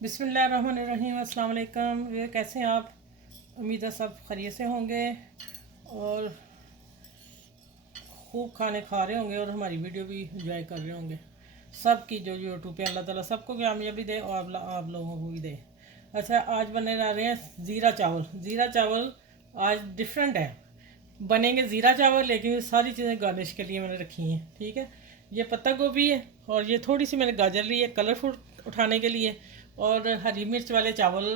बिस्मिल्लाहिर्रहमानिर्रहीम। अस्सलाम वालेकुम। ये कैसे हैं आप? उम्मीद है सब खैरियत से होंगे और खूब खाने खा रहे होंगे और हमारी वीडियो भी इंजॉय कर रहे होंगे। सब की जो यूट्यूब पे अल्लाह ताला सबको कामयाबी दे और आप लोगों को भी दे। अच्छा, आज बनने जा रहे हैं ज़ीरा चावल। ज़ीरा चावल आज डिफरेंट है, बनेंगे ज़ीरा चावल, लेकिन ये सारी चीज़ें गार्निश के लिए मैंने रखी हैं। ठीक है, ये पत्ता गोभी है और ये थोड़ी सी मैंने गाजर ली है कलरफुल उठाने के लिए, और हरी मिर्च वाले चावल,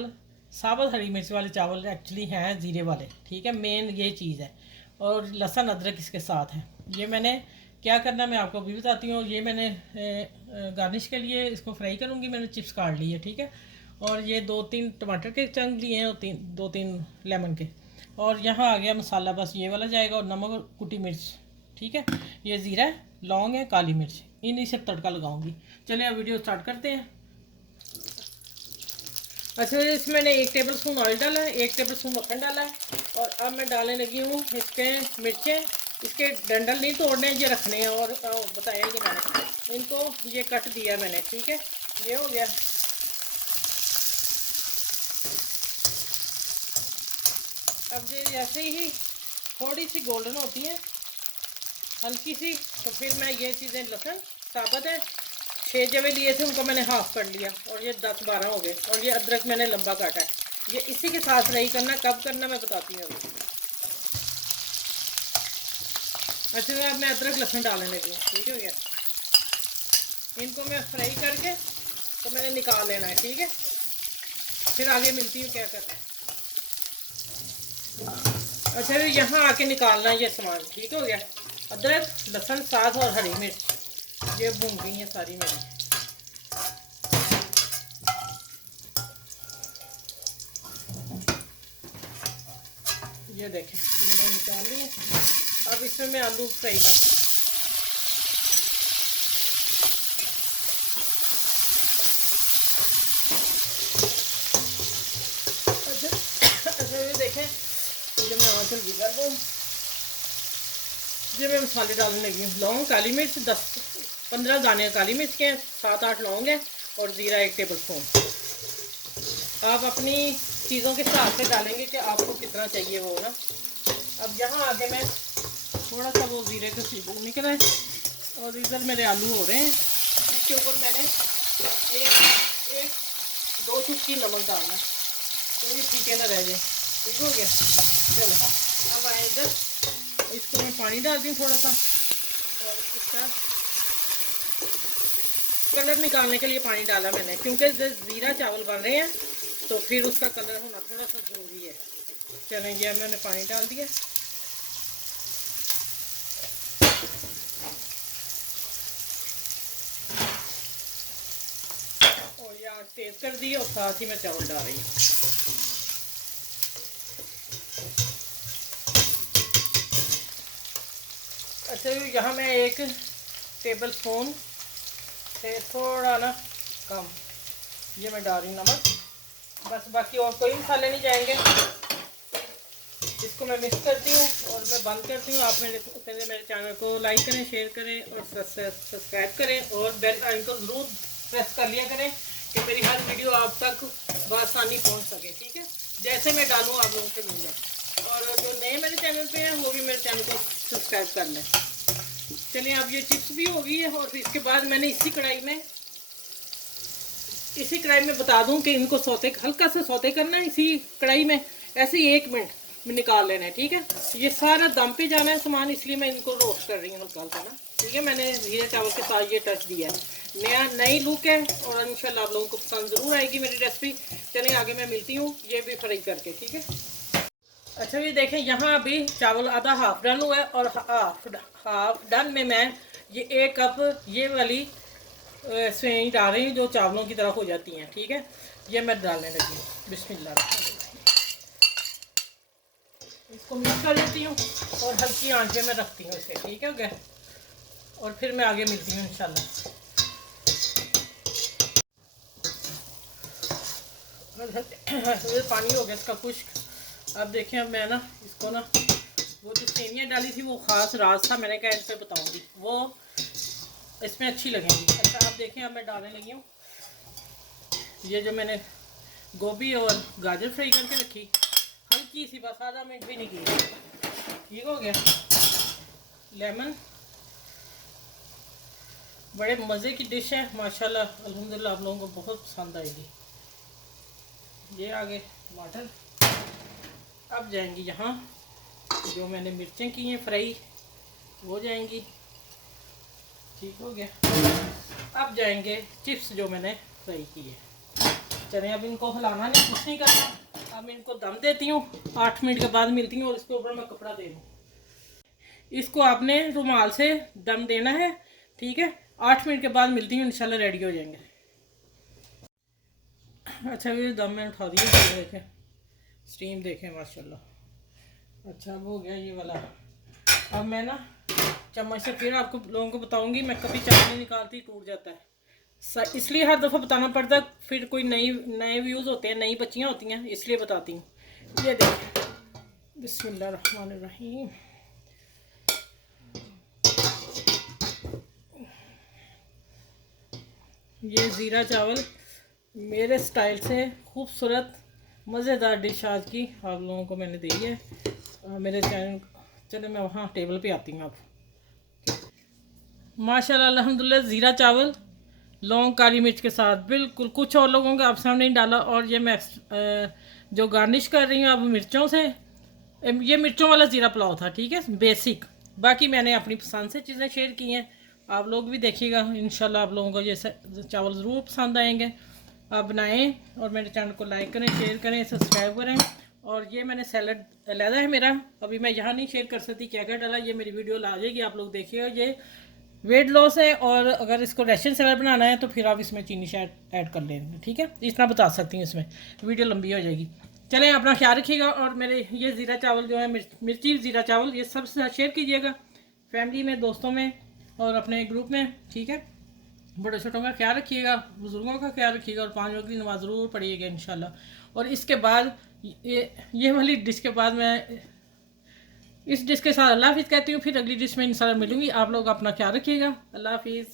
साबुत हरी मिर्च वाले चावल एक्चुअली हैं ज़ीरे वाले। ठीक है, मेन ये चीज़ है, और लहसुन अदरक इसके साथ है। ये मैंने क्या करना मैं आपको भी बताती हूँ। ये मैंने गार्निश के लिए इसको फ्राई करूँगी। मैंने चिप्स काट ली है। ठीक है, और ये 2-3 टमाटर के चंक लिए हैं और 2-3 लेमन के, और यहाँ आ गया मसाला, बस ये वाला जाएगा, और नमक और कुटी मिर्च। ठीक है, ये ज़ीरा है, लौंग है, काली मिर्च, इन्हीं से तड़का लगाऊंगी। चलिए अब वीडियो स्टार्ट करते हैं। अच्छा, इसमें मैंने 1 टेबल स्पून ऑयल डाला है, 1 टेबल स्पून मक्खन डाला है, और अब मैं डालने लगी हूँ इसके मिर्चें। इसके डंडल नहीं तोड़ने, ये रखने हैं, और बताया कि मैंने इनको ये कट दिया मैंने। ठीक है, ये हो गया। अब ये जैसे ही थोड़ी सी गोल्डन होती है, हल्की सी, तो फिर मैं ये चीज़ें, लहसुन साबुत है 6 जवे लिए थे, उनको मैंने हाफ कर लिया, और ये 10-12 हो गए, और ये अदरक मैंने लंबा काटा है। ये इसी के साथ फ्राई करना, कब करना मैं बताती हूँ अभी। अच्छा, अब मैं अदरक लहसुन डालने लगी हूँ। ठीक हो गया, इनको मैं फ्राई करके तो मैंने निकाल लेना है। ठीक है, फिर आगे मिलती हूँ क्या करना है। अच्छा, फिर यहाँ आके निकालना है ये सामान। ठीक हो गया, अदरक लहसुन साथ और हरी मिर्च ये भून गई हैं सारी मेरी। ये देखें, मैंने निकाल ली। अब इसमें मैं आलू फ्राई कर दूँ। अच्छा, ये देखें, जो मैं आँच हल्की कर दूँ। ये मैं मसाले डालने लगी हूँ। लौंग, काली मिर्च 10-15 दाने काली मिर्च के हैं, 7-8 लौंग हैं, और ज़ीरा 1 टेबल स्पून। आप अपनी चीज़ों के हिसाब से डालेंगे कि आपको कितना चाहिए वो ना। अब यहाँ आके मैं थोड़ा सा वो ज़ीरे का खुशबू निकला है, और इधर मेरे आलू हो रहे हैं। इसके ऊपर मैंने एक 2 चुटकी नमक डालना, तो ये फीके ना रह जाए। ठीक हो गया, चलो अब आए इधर। इसको मैं पानी डाल दी थोड़ा सा, और इसका कलर निकालने के लिए पानी डाला मैंने, क्योंकि ज़ीरा चावल बन रहे हैं तो फिर उसका कलर होना थोड़ा सा ज़रूरी है। चलें, ये मैंने पानी डाल दिया। और ये आग तेज़ कर दी, और साथ ही मैं चावल डाल रही हूँ। अच्छा, यहाँ मैं 1 टेबल स्पून से थोड़ा ना कम ये मैं डाल रही हूँ नमक, बस, बाकी और कोई मसाले नहीं जाएंगे। इसको मैं मिक्स करती हूँ और मैं बंद करती हूँ। आप मेरे चैनल को लाइक करें, शेयर करें और सब्सक्राइब करें, और बेल आइकन को ज़रूर प्रेस कर लिया करें कि मेरी हर वीडियो आप तक बआसानी पहुँच सके। ठीक है, जैसे मैं डालूँ आप लोगों से मिल जाए, और जो नए मेरे चैनल पे हैं वो भी मेरे चैनल को सब्सक्राइब कर लें। चलिए, अब ये चिप्स भी हो गई है, और फिर इसके बाद मैंने इसी कढ़ाई में बता दूं कि इनको सौते, हल्का सा सौते करना है इसी कढ़ाई में, ऐसे ही 1 मिनट में निकाल लेना है। ठीक है, ये सारा दम पे जाना है सामान, इसलिए मैं इनको रोस्ट कर रही हूँ हल्का हल्का ना। ठीक है, मैंने ज़ीरा चावल के साथ ये टच दिया है। नई लुक है, और इंशाल्लाह आप लोगों को पसंद ज़रूर आएगी मेरी रेसिपी। चलिए आगे मैं मिलती हूँ ये भी फ्राई करके। ठीक है, अच्छा, ये देखें, यहाँ अभी चावल आधा हाफ डन हुआ है, और हाफ डन में मैं ये 1 कप ये वाली सेवई डाल रही हूँ जो चावलों की तरह हो जाती हैं। ठीक है, ये मैं डालने लगी हूँ। बिस्मिल्लाह, इसको मिक्स कर लेती हूँ, और हल्की आंच पे मैं रखती हूँ इसे। ठीक है गया, और फिर मैं आगे मिलती हूँ इंशाल्लाह। पानी हो गया इसका खुश्क। अब देखें, अब मैं ना इसको ना, वो जो सेवियाँ डाली थी वो ख़ास राज था, मैंने कहा इस पर बताऊँगी, वो इसमें अच्छी लगेंगी। अच्छा, आप देखें, अब मैं डालने लगी हूँ ये जो मैंने गोभी और गाजर फ्राई करके रखी, हल्की सी, बस आधा मिनट भी नहीं की, ठीक हो गया। लेमन, बड़े मज़े की डिश है माशाल्लाह, अल्हम्दुलिल्लाह आप लोगों को बहुत पसंद आएगी। ये आगे टमाटर, अब जाएंगी यहाँ जो मैंने मिर्चें की हैं फ्राई, वो जाएंगी, ठीक हो गया। अब जाएंगे चिप्स जो मैंने फ्राई की है। चलिए अब इनको हिलाना नहीं, कुछ नहीं करना, अब इनको दम देती हूँ, 8 मिनट के बाद मिलती हूँ। और इसके ऊपर मैं कपड़ा दे दूँ, इसको आपने रुमाल से दम देना है, ठीक है। 8 मिनट के बाद मिलती हूँ, इंशाल्लाह रेडी हो जाएंगे। अच्छा ये दम में उठा दिया, देखें स्टीम, देखें माशाल्लाह। अच्छा अब हो गया ये वाला। अब मैं ना चम्मच से फिर आपको लोगों को बताऊंगी, मैं कभी चावल निकालती टूट जाता है, इसलिए हर दफ़ा बताना पड़ता है, फिर कोई नए व्यूज़ होते हैं, नई बच्चियाँ होती हैं, इसलिए बताती हूँ। ये देखें, बिस्मिल्लाहिर्रहमानिर्रहीम। ये ज़ीरा चावल मेरे स्टाइल से खूबसूरत मज़ेदार डिश आज की आप लोगों को मैंने दी है मेरे चैनल। चले मैं वहाँ टेबल पे आती हूँ। अब माशाल्लाह अल्हम्दुलिल्लाह ज़ीरा चावल लौंग काली मिर्च के साथ, बिल्कुल कुछ और लोगों का आप सामने नहीं डाला। और ये मैं जो गार्निश कर रही हूँ अब मिर्चों से, ये मिर्चों वाला ज़ीरा पुलाव था, ठीक है, बेसिक। बाकी मैंने अपनी पसंद से चीज़ें शेयर की हैं, आप लोग भी देखिएगा, इंशाल्लाह आप लोगों को ये चावल ज़रूर पसंद आएंगे। आप बनाएं और मेरे चैनल को लाइक करें, शेयर करें, सब्सक्राइब करें। और ये मैंने सैलड अलहदा है मेरा, अभी मैं यहाँ नहीं शेयर कर सकती क्या क्या डाला, ये मेरी वीडियो ला जाएगी, आप लोग देखिएगा। ये वेट लॉस है, और अगर इसको रेशन सैलड बनाना है तो फिर आप इसमें चीनी शायद ऐड कर लेंगे, ठीक है, इतना बता सकती हूँ, इसमें वीडियो लंबी हो जाएगी। चलें अपना ख्याल रखिएगा। और मेरे ये ज़ीरा चावल जो है मिर्ची ज़ीरा चावल, ये सब शेयर कीजिएगा फैमिली में, दोस्तों में और अपने ग्रुप में, ठीक है। बड़े छोटों का ख्याल रखिएगा, बुज़ुर्गों का ख्याल रखिएगा, और 5 वक्त की नमाज़ ज़रूर पढ़िएगा इंशाल्लाह। और इसके बाद ये वाली डिश के बाद मैं इस डिश के साथ अल्लाह हाफिज़ कहती हूँ, फिर अगली डिश में इंशाल्लाह मिलूँगी। आप लोग अपना ख्याल रखिएगा, अल्लाह हाफिज़।